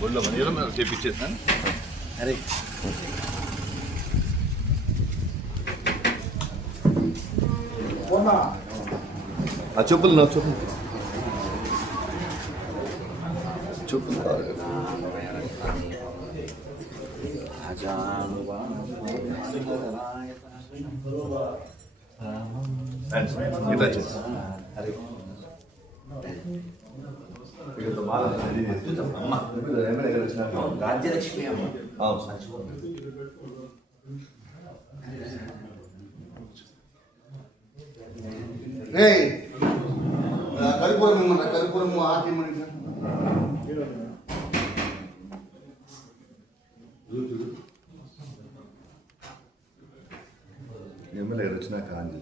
గుళ్ళో మందిరం చేపించేసాను. అరే ఆ చెప్పులు నా చెప్పులు చెప్పులు ఇట్లా చేసి రాజ్యలక్ష్మి అమ్మ కరిపురం ఆటి ఎమ్మెల్యే గారు వచ్చినాక అని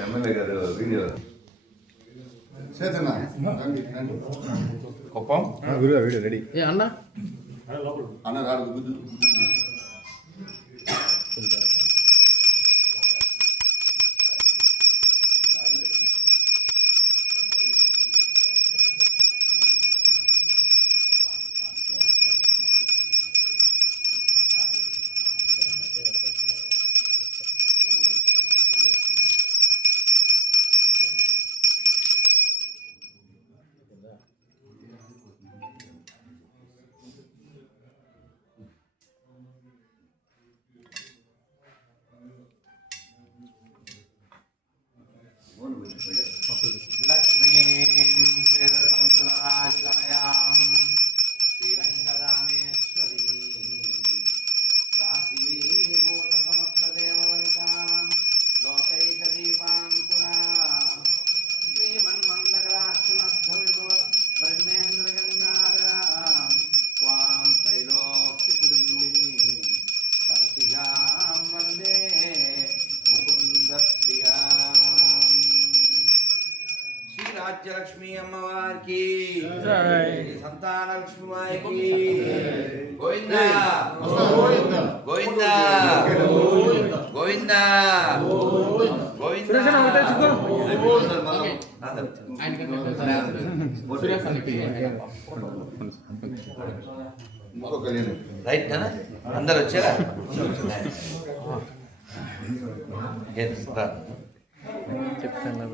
ఎమ్మెల్యే గారు వీడియో చేతనా కుప్పం వీడియో రెడీ అన్న అన్న రాడు బుద్ధి రాజ్యలక్ష్మి అమ్మవారికి సంతాన లక్ష్మి వారికి గోవిందా గోవిందా గోవిందా రైట్ అందరు వచ్చారా చెప్తాను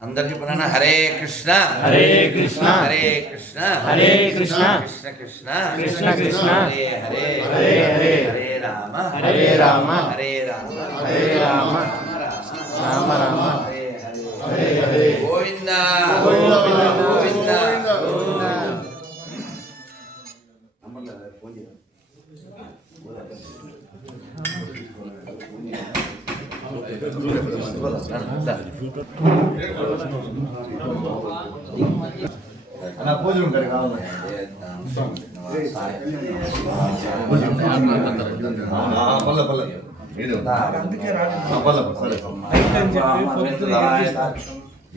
అందరు చెప్పిన హరే కృష్ణ హరే కృష్ణ హరే కృష్ణ హరే కృష్ణ కృష్ణ కృష్ణ కృష్ణ కృష్ణ హరే హరే హరే హరే హరే రామ హరే రామ హరే రామ హరే రామ రామ రామ హరే హరే హరే గోవింద గోవింద గోవింద అలా పూజ ఉంటారు కావాలి పల్ల పల్ల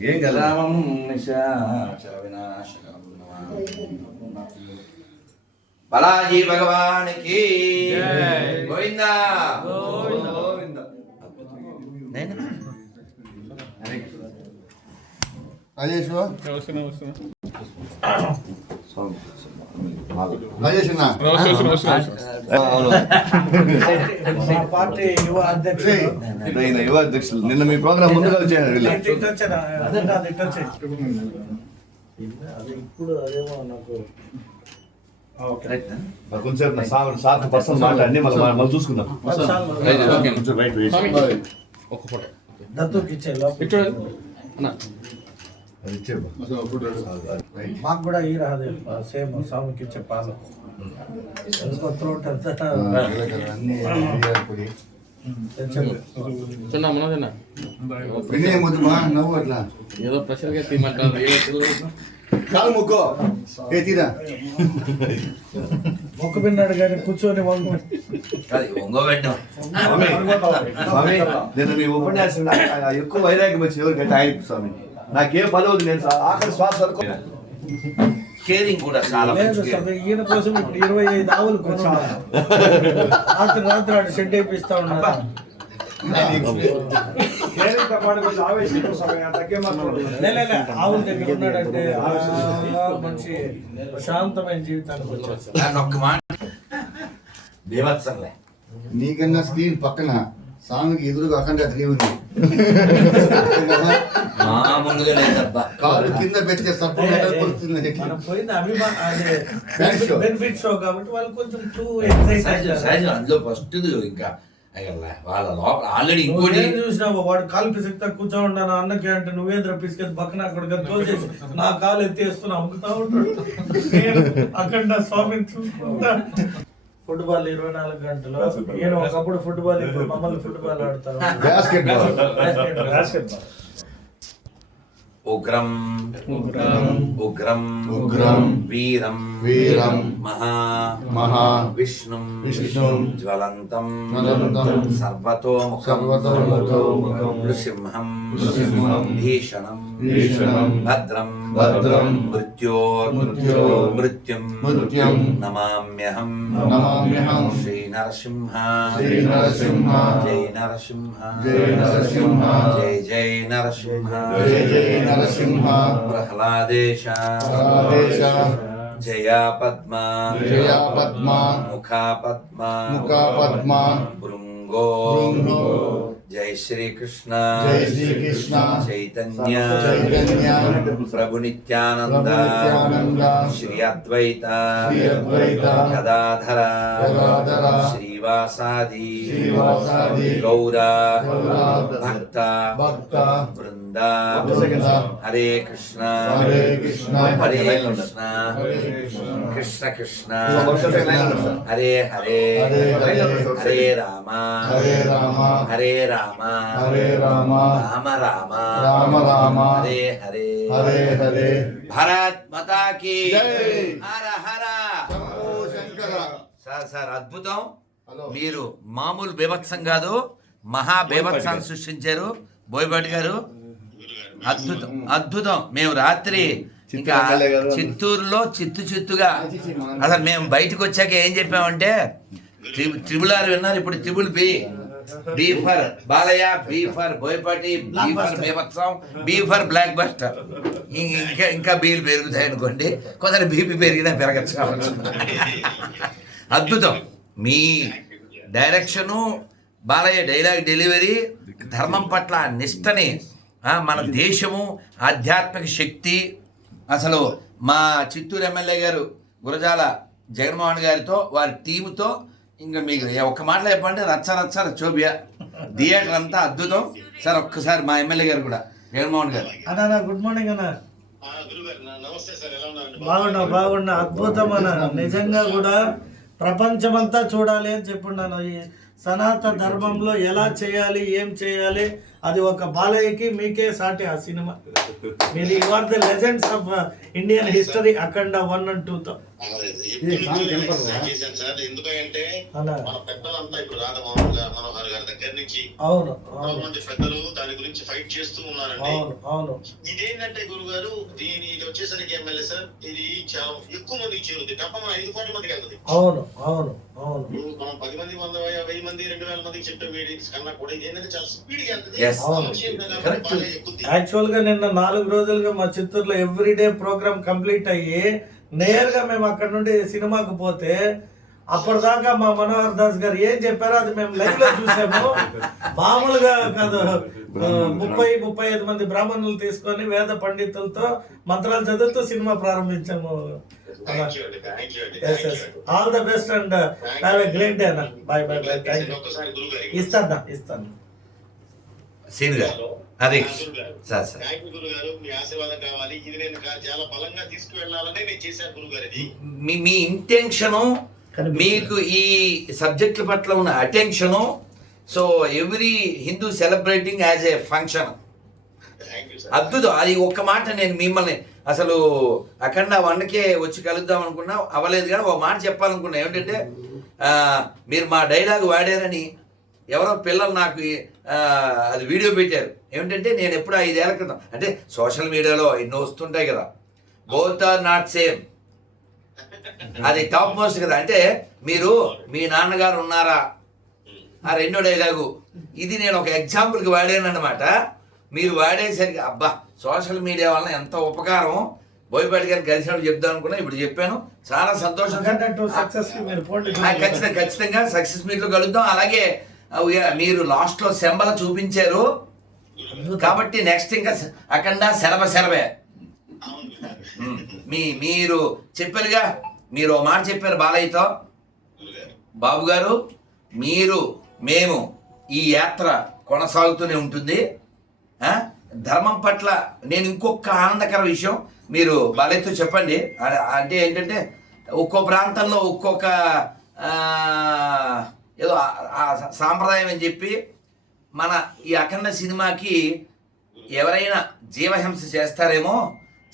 ఏం కదా బాలాజీ భగవానికి గోవిందా రాజేష్ పార్టీ యువ అధ్యక్షుడు యువ అధ్యక్షులు నిన్న మీ ప్రోగ్రామ్ ముందుగా వచ్చాను ఇప్పుడు అదేమో నాకు కొంచెం సార్ పర్సనల్ మాట్లాడి మళ్ళీ చూసుకుందాం కొంచెం రైట్ ఒక ఫోటో దత్తుకి ఇచ్చే మాకు కూడా ఈ రాదు సేమ్ స్వామికి ఇచ్చే పాలు త్రోట్ అంతా నవ్వు అట్లా ఏదో ప్రెషర్గా తీయమంటారు కాలు మొక్కో ఏ తీరా మొక్క పిన్నాడు కానీ కూర్చొని ఒంగోబెట్టాం నేను మీ ఉపన్యాసం ఎక్కువ వైరాగ్యం వచ్చి ఎవరికంటే ఆయన స్వామి నాకేం పని అవుతుంది, నేను ఆఖరి శ్వాస వరకు కేరింగ్ కూడా చాలా లేదు మంచి సార్, ఈయన కోసం ఇప్పుడు 25 ఆవులు కొన్నా. రాత్రి రాత్రి ఆడు షెడ్ వేపిస్తా ఉన్నా. ఆవుల దగ్గర ఉన్నాడంటే మంచి ప్రశాంతమైన జీవితానికి వచ్చాడు. నన్ను ఒక్క మాట బీభత్సంలే. నీకన్నా స్క్రీన్ పక్కన స్వామికి ఎదురుగా అఖండ త్రీ ఉంది. మామూలుగా లేదబ్బా. కాలు కింద పెట్టే సప్పు పడుతుంది. మనం పోయింది Thanks, show. బెనిఫిట్ షో కాబట్టి వాళ్ళు కొంచెం టూ ఎక్సైట్ సహజం అందులో ఫస్ట్ ఇంకా అయ్యల్లా వాళ్ళ లోపల ఆల్రెడీ ఇంకోటి చూసినావు, వాడు కాలు పిసికితే కూర్చో ఉన్నాను అన్నకి అంటే నువ్వేంద్ర పిసికేది పక్కన అక్కడ తోచేసి నా కాలు ఎత్తేసుకుని అమ్ముతా ఉంటాడు. నేను అక్కడ స్వామిని చూసుకుంటా. ఫుట్బాల్ 24 గంటలు. నేను ఒకప్పుడు ఫుట్బాల్, ఇప్పుడు మమ్మల్ని ఫుట్బాల్ ఆడతారు. Basketball. బాస్కెట్బాల్. ఉగ్రం ఉగ్రం ఉగ్రం వీరం వీరం మహా విష్ణుం జ్వలంతం సర్వతోముఖం నృసింహం భీషణం భద్రం మృత్యుం నమామ్యహం శ్రీ నరసింహ జై నరసింహ జై జై నరసింహ నరసింహ ప్రహ్లాదేశ జయా పద్మ ముఖా పద్మ భృంగో జై శ్రీకృష్ణ చైతన్య ప్రభు నిత్యానంద శ్రీ అద్వైత గదాధర శ్రీవాసాది గౌర భక్త బృంద హరే కృష్ణ హరే కృష్ణ కృష్ణ కృష్ణ హరే హరే హరే రామ హరే రామ రామ రామ హరే హరే భారత్ మాతా కీ హర హర. సార్ అద్భుతం. మీరు మామూలు బీభత్సం కాదు, మహా బీభత్సాన్ని సృష్టించారు బోయపాటి గారు. అద్భుతం అద్భుతం. మేము రాత్రి ఇంకా చిత్తూరులో చిత్తుగా అసలు మేము బయటకు వచ్చాక ఏం చెప్పామంటే ట్రిబుల్ ఆర్ విన్నారు, ఇప్పుడు triple B for Balayya, B for Boyapati, B for బీభత్సం, బి ఫర్ బ్లాక్ బస్టర్. ఇంకా బీలు పెరుగుతాయి అనుకోండి, కొందరు బీపీ పెరిగినా పెరగచ్చు కావచ్చు. అద్భుతం. మీ డైరెక్షను, బాలయ్య డైలాగ్ డెలివరీ, ధర్మం పట్ల నిష్టని, మన దేశము, ఆధ్యాత్మిక శక్తి. అసలు మా చిత్తూరు ఎమ్మెల్యే గారు గురజాల జగన్మోహన్ గారితో వారి టీముతో ఇంకా మీకు ఒక్క మాటలో చెప్పండి, రచ్చ చోబియా థియేటర్ అంతా అద్భుతం. సార్ ఒక్కసారి మా ఎమ్మెల్యే గారు కూడా జగన్మోహన్ గారు. అన్నా గుడ్ మార్నింగ్ అన్న. బాగున్నా అద్భుతం అన్న. నిజంగా కూడా ప్రపంచమంతా చూడాలి అని చెప్పున్నాను. ఈ సనాతన ధర్మంలో ఎలా చేయాలి, ఏం చేయాలి, అది ఒక బాలయ్యకి మీకే సాటి ఆ సినిమా. మీరు you are the legends of Indian history Akhanda 1 and 2తో. ఎందుకంటే మన పెద్దలంతా ఇప్పుడు మనోహర్ గారి దగ్గర నుంచి అవును పెద్దలు దాని గురించి ఫైట్ చేస్తూ ఉన్నారండి. అవును. ఇదేంటంటే గురుగారు, ఇది వచ్చేసరికి ఎమ్మెల్యే సార్, ఇది చాలా ఎక్కువ మందికి చేరుతుంది. తప్ప మన 5 కోట్ల మందికి వెళ్తుంది. అవును. మనం 10 మంది, 100, 1000 మంది, 2000 మందికి చెప్పే మీటింగ్స్ కన్నా కూడా ఇది ఏంటంటే చాలా స్పీడ్ గా వెళ్తుంది. యాక్చువల్ గా నిన్న 4 రోజులుగా మా చిత్తూరులో ఎవ్రీడే ప్రోగ్రామ్ కంప్లీట్ అయ్యి నేరుగా మేము అక్కడ నుండి సినిమాకు పోతే అప్పటిదాకా మా మనోహర్ దాస్ గారు ఏం చెప్పారో అది మేము లైవ్ లో చూసాము. మామూలుగా కాదు, 30-35 మంది బ్రాహ్మణులు తీసుకొని వేద పండితులతో మంత్రాలు చదువుతూ సినిమా ప్రారంభించాము. All the best and have a great day అన్న. బై. Thank you. ఇస్తాను సీన్ గారు. అదే సార్ మీ ఆశీర్వాదం కావాలి. ఇది నేను చాలా బలంగా తీసుకువెళ్ళాలని నేను చేశాను గురుగారు. ఇది మీ ఇంటెన్షను, మీకు ఈ సబ్జెక్టుల పట్ల ఉన్న attention. So every Hindu celebrating as a function. అద్భుతం. అది ఒక్క మాట నేను మిమ్మల్ని అసలు అఖండ 1కే వచ్చి కలుద్దాం అనుకున్నా, అవ్వలేదు. కానీ ఒక మాట చెప్పాలనుకున్నా, ఏమిటంటే మీరు మా డైలాగ్ వాడారని ఎవరో పిల్లలు నాకు అది వీడియో పెట్టారు. ఏమిటంటే నేను ఎప్పుడు 5 ఏళ్ల క్రితం, అంటే సోషల్ మీడియాలో ఎన్నో వస్తుంటాయి కదా, బోత్ ఆర్ నాట్ సేమ్, అది టాప్ మోస్ట్ కదా. అంటే మీరు మీ నాన్నగారు ఉన్నారా, ఆ రెండో డైలాగు ఇది నేను ఒక ఎగ్జాంపుల్కి వాడాను అన్నమాట. మీరు వాడేసరికి అబ్బా సోషల్ మీడియా వల్ల ఎంత ఉపకారం, బోయపాటి గారిని కలిసినప్పుడు చెప్దాం అనుకున్నా, ఇప్పుడు చెప్పాను. చాలా సంతోషం. ఖచ్చితంగా సక్సెస్ మీట్ లో కలుద్దాం. అలాగే మీరు లాస్ట్ లో శంబల చూపించారు కాబట్టి నెక్స్ట్ ఇంకా అఖండ శరభే. మీరు చెప్పారుగా, మీరు ఓ మాట చెప్పారు బాలయ్యతో, బాబు గారు మేము ఈ యాత్ర కొనసాగుతూనే ఉంటుంది. ధర్మం పట్ల నేను ఇంకొక ఆనందకర విషయం మీరు బాలయ్యతో చెప్పండి. అంటే ఏంటంటే ఒక్కో ప్రాంతంలో ఒక్కొక్క ఏదో సాంప్రదాయం అని చెప్పి మన ఈ అఖండ సినిమాకి ఎవరైనా జీవహింస చేస్తారేమో,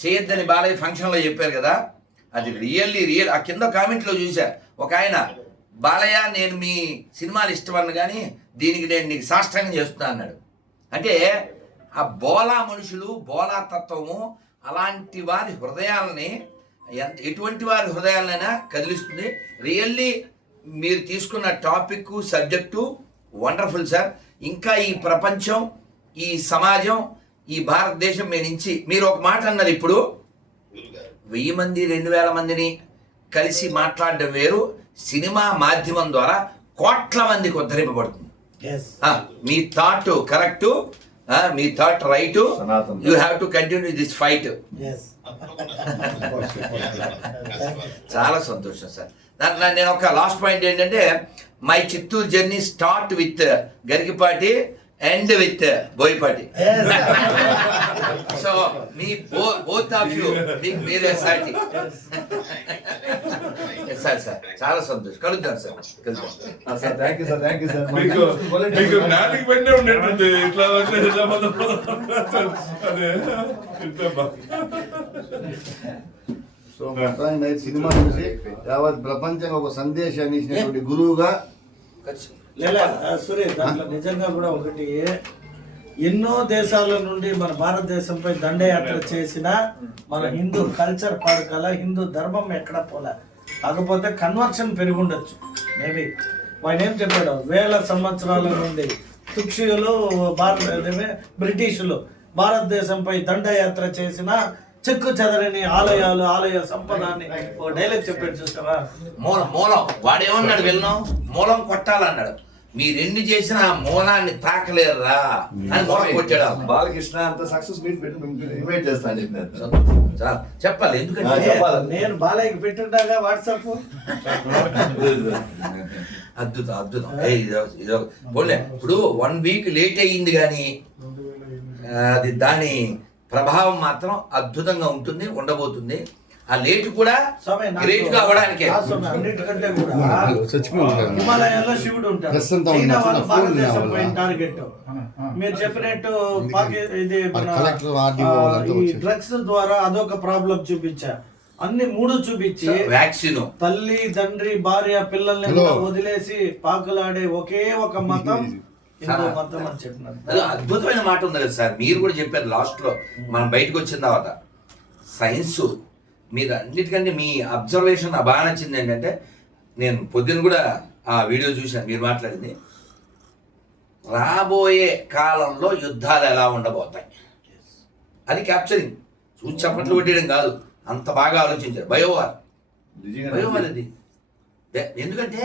చేయొద్దని బాలయ్య ఫంక్షన్లో చెప్పారు కదా, అది రియల్. ఆ కింద కామెంట్లో చూసా ఒక ఆయన, బాలయ్య నేను మీ సినిమాలు ఇష్టపడను కానీ దీనికి నేను నీకు సాష్టాంగం చేస్తున్నా అన్నాడు. అంటే ఆ బోలా మనుషులు, బోలా తత్వము అలాంటి వారి హృదయాలని, ఎటువంటి వారి హృదయాలైనా కదిలిస్తుంది. రియల్లీ మీరు తీసుకున్న టాపిక్ సబ్జెక్టు వండర్ఫుల్ సార్. ఇంకా ఈ ప్రపంచం, ఈ సమాజం, ఈ భారతదేశం నుంచి మీరు ఒక మాట అన్నారు, ఇప్పుడు 1000 మంది 2000 మందిని కలిసి మాట్లాడడం వేరు, సినిమా మాధ్యమం ద్వారా కోట్ల మందికి ఉద్ధరింపబడుతుంది. మీ థాట్ కరెక్ట్, మీ thought right. You have to continue this fight. చాలా సంతోషం సార్. నేను ఒక లాస్ట్ పాయింట్ ఏంటంటే, my Chittoor journey start with Garikapati and with Boyapati. So మీ బోత్ ఆఫ్ యూ మీరే సాటి. సార్ చాలా సంతోషం. కలుద్దాం సార్. Thank you sir. మీకు నాటికి పెట్టే ఉండేటువంటి ఇట్లా సో మొత్తానికి సినిమా చూసి యావత్ ప్రపంచంగా ఒక సందేశాన్ని ఇచ్చినటువంటి గురువుగా సురేష్, దాంట్లో నిజంగా కూడా ఒకటి, ఎన్నో దేశాల నుండి మన భారతదేశంపై దండయాత్ర చేసిన మన హిందూ కల్చర్ పాడుకల, హిందూ ధర్మం ఎక్కడ పోలే. కాకపోతే కన్వర్షన్ పెరుగుండొచ్చు మేబీ. ఆయన ఏం చెప్పాడు, 1000 సంవత్సరాల నుండి తుక్షులు బ్రిటిషులు భారతదేశంపై దండయాత్ర చేసిన చెక్కు చెదరని ఆలయ సంపదాన్ని ఒక డైలాగ్ చెప్పాడు చూస్తావా. మూలం వాడేమన్నాడు విన్నాం, మూలం కొట్టాలన్నాడు. మీరెన్ని చేసినా మూలాన్ని తాకలేరురా అని మూలం కొట్టాడు. బాలకృష్ణ అంత సక్సెస్ మీట్ ఇన్వైట్ చేస్తాను చెప్పాలి, ఎందుకంటే నేను బాలయ్యకి పెట్టుంటాగా వాట్సాప్. అద్భుతం. పోలే ఇప్పుడు 1 వీక్ లేట్ అయ్యింది కానీ అది దాని ప్రభావం మాత్రం అద్భుతంగా ఉంటుంది, ఉండబోతుంది. ఆ లేట్ కూడా గ్రేట్ గా అవ్వడానికే. అన్నిటికంటే కూడా హిమాలయాల్లో శివుడు ఉంటాడు. చైనా వాళ్ళు భారతదేశం పైన టార్గెట్. మీరు చెప్పినట్టు ఇది ఈ డ్రగ్స్ ద్వారా అదొక ప్రాబ్లం చూపించా. అన్ని 3 చూపించి వ్యాక్సిన్, తల్లి తండ్రి భార్య పిల్లల్ని వదిలేసి పాకులాడే ఒకే ఒక మతం హిందూ మతం అని చెప్పినారు. అద్భుతమైన మాట ఉంది కదా సార్, మీరు కూడా చెప్పారు లాస్ట్ లో మనం బయటకు వచ్చిన తర్వాత. సైన్స్ మీరు అన్నిటికంటే మీ అబ్జర్వేషన్ నాకు బాగా నచ్చింది. ఏంటంటే నేను పొద్దున్న కూడా ఆ వీడియో చూశాను మీరు మాట్లాడింది. రాబోయే కాలంలో యుద్ధాలు ఎలా ఉండబోతాయి అది క్యాప్చరింగ్. చూసి చప్పట్లు కొట్టేయడం కాదు, అంత బాగా ఆలోచించారు. బయోవార్ అది. ఎందుకంటే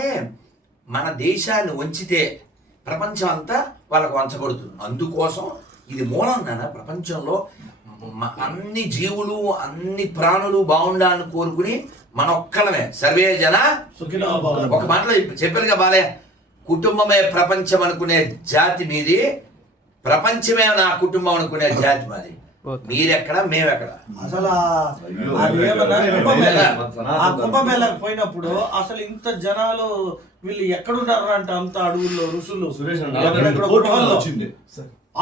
మన దేశాన్ని వంచితే ప్రపంచం అంతా వాళ్ళకు వంచబడుతుంది. అందుకోసం ఇది మూలం నాన్న. ప్రపంచంలో అన్ని జీవులు, అన్ని ప్రాణులు బాగుండాలని కోరుకుని మన ఒక్కలమే సర్వే జన ఒక మాటలో చెప్పారుగా బాలయ్య, కుటుంబమే ప్రపంచం అనుకునే జాతి మీది, ప్రపంచమే నా కుటుంబం అనుకునే జాతి మాది. మీరెక్కడ మేమెక్కడ. అసలు ఆ కుంభమేళకు పోయినప్పుడు అసలు ఇంత జనాలు వీళ్ళు ఎక్కడున్నారు అంటే అంత అడవుల్లో ఋషులు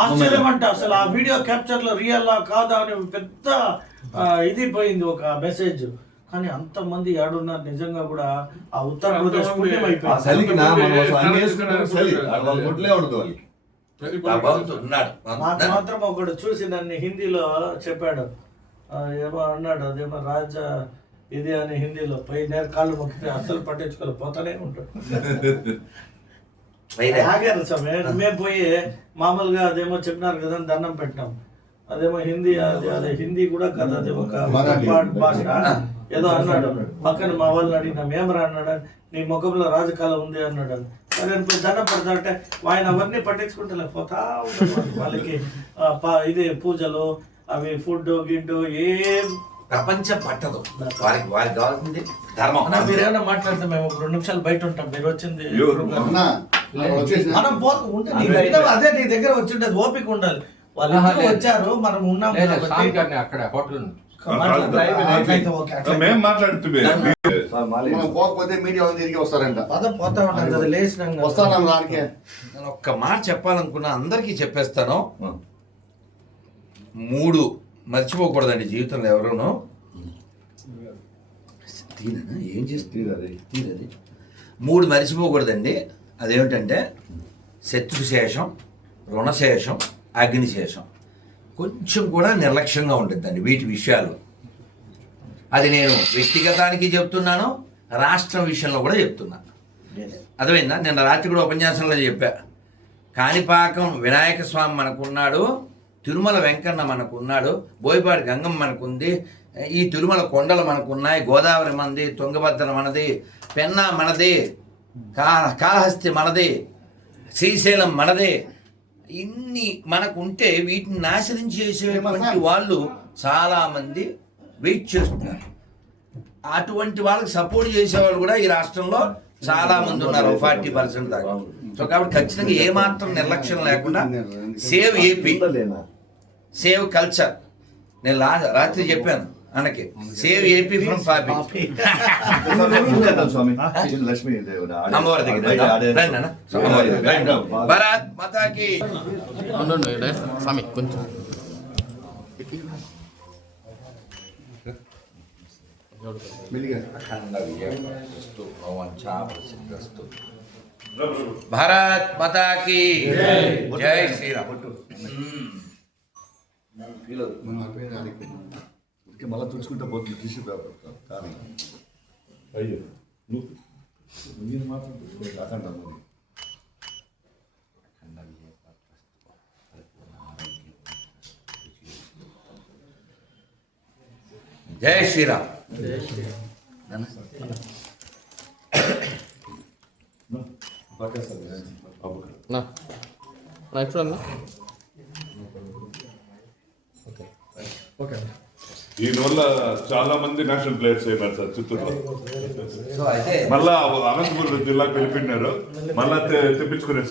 ఆశ్చర్యం అంట. అసలు ఆ వీడియో క్యాప్చర్ లో రియల్ కాదా అని పెద్ద ఇది పోయింది, ఒక మెసేజ్. కానీ అంతమంది ఏడున్నారు నిజంగా కూడా ఆ ఉత్తరప్రదేశ్ పుణ్యం ఆ అయిపోయింది. చలికి నా మనం అసలు అన్ని వేసుకుంటాం చలి వాళ్ళ గుడ్లే ఉండదు వాళ్ళకి. ఆ భగవంతుడు ఉన్నాడు. నాకు మాత్రం ఒకడు చూసి నన్ను హిందీలో చెప్పాడు, ఏమో అన్నాడు, అదేమో రాజా ఇది అని హిందీలో పై నేరు కాళ్ళు మొక్కితే అస్సలు పట్టించుకోవాలి, పోతానే ఉంటాడు. ఆగారు స్వామి. మేము పోయి మామూలుగా అదేమో చెప్పినారు కదా అని దండం పెట్టినాం. అదేమో హిందీ, అదే హిందీ కూడా కాదు, అది ఒక భాష ఏదో అన్నాడు. పక్కన మా వాళ్ళని అడిగినాం, ఏమరా అన్నాడు. నీ ముఖంలో రాజకాలం ఉంది అన్నాడు. సరే పోయి దండం పెడతా అంటే ఆయన అవన్నీ పట్టించుకుంటే పోతా ఉంటాడు. వాళ్ళకి ఇది పూజలు అవి ఫుడ్ గిడ్డు ఏం ప్రపంచం పట్టదు వారికి. వారికి కావాల్సింది ధర్మం. మీరేమైనా మాట్లాడితే మేము ఒక 2 నిమిషాలు బయట ఉంటాం. మీరు వచ్చింది అన్నా, వచ్చేసిన మనం ఉంటే అదే నీ దగ్గర వచ్చి ఉండేది, ఓపిక ఉండాలి. వాళ్ళు వచ్చారు, మనం ఉన్నాం అక్కడ హోటల్ మేము మాట్లాడుతుంది మనం పోకపోతే మీడియా వాళ్ళు తిరిగి వస్తారంట. పోతా ఉంటాం కదా, లేచినాం కదా. వస్తాను రానికే. నేను ఒక్క మాట చెప్పాలనుకున్నా, అందరికీ చెప్పేస్తాను. 3 మర్చిపోకూడదండి జీవితంలో ఎవరునూ. తీరనా ఏం చేస్తుంది అది? తీరది 3 మర్చిపోకూడదండి. అదేమిటంటే శత్రుశేషం, రుణశేషం, అగ్నిశేషం. కొంచెం కూడా నిర్లక్ష్యంగా ఉంటుందండి వీటి విషయాలు. అది నేను వ్యక్తిగతానికి చెప్తున్నాను, రాష్ట్రం విషయంలో కూడా చెప్తున్నా. అర్థమైందా? నిన్న రాత్రి కూడా ఉపన్యాసంలో చెప్పా. కాణిపాకం వినాయక స్వామి మనకున్నాడు, తిరుమల వెంకన్న మనకున్నాడు, బోయపాటి గంగమ్మ మనకుంది, ఈ తిరుమల కొండలు మనకున్నాయి, గోదావరి మనది, తుంగభద్ర మనది, పెన్నా మనది, కాళహస్తి మనది, శ్రీశైలం మనదే. ఇన్ని మనకుంటే వీటిని నాశనం చేసేటువంటి వాళ్ళు చాలామంది వెయిట్ చేస్తున్నారు. అటువంటి వాళ్ళకి సపోర్ట్ చేసేవాళ్ళు కూడా ఈ రాష్ట్రంలో చాలా మంది ఉన్నారు, 40% దాకా. సో కాబట్టి ఖచ్చితంగా ఏమాత్రం నిర్లక్ష్యం లేకుండా సేవ్ ఏపీ, సేవ్ కల్చర్. నేను రాత్రి చెప్పాను అన్నకి, సేవ్ ఏపీ ఫ్రమ్ పాపీ. స్వామి లక్ష్మీ అమ్మవారి దగ్గర భారత్ మాతాకి. స్వామి కొంచెం భారత్ మాతాకి జై శ్రీరామ్. మళ్ళీ తుడుచుకుంటే పోతుంది టిష్యూ పేపర్ కానీ అయ్యో నువ్వు మాత్రం కాకుండా జై శ్రీరామ్. ఎప్పుడన్నా దీనివల్ల చాలా మంది నేషనల్ ప్లేయర్స్ అయినారు సార్ చిత్తూరులో. సో అయితే మళ్ళా అనంతపురం జిల్లాకు వెళ్ళిపోయినారు, మళ్ళా తెప్పించుకునే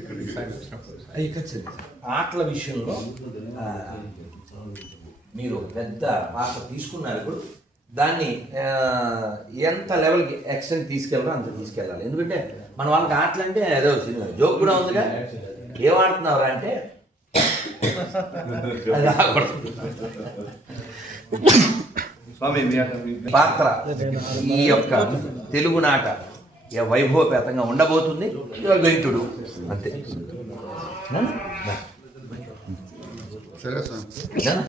ఇక్కడికి. ఆటల విషయంలో మీరు పెద్ద పాత్ర తీసుకున్నారు. ఇప్పుడు దాన్ని ఎంత లెవెల్కి ఎక్స్టెంట్ తీసుకెళ్ళారో అంత తీసుకెళ్ళాలి. ఎందుకంటే మన వాళ్ళకి ఆటలు అంటే ఏదో సినిమా జోక్ కూడా ఉందిగా, ఏం ఆడుతున్నారా అంటే పాత్ర ఈ యొక్క తెలుగునాట వైభవపేతంగా ఉండబోతుంది. వెంటుడు అంతే. సరే సార్.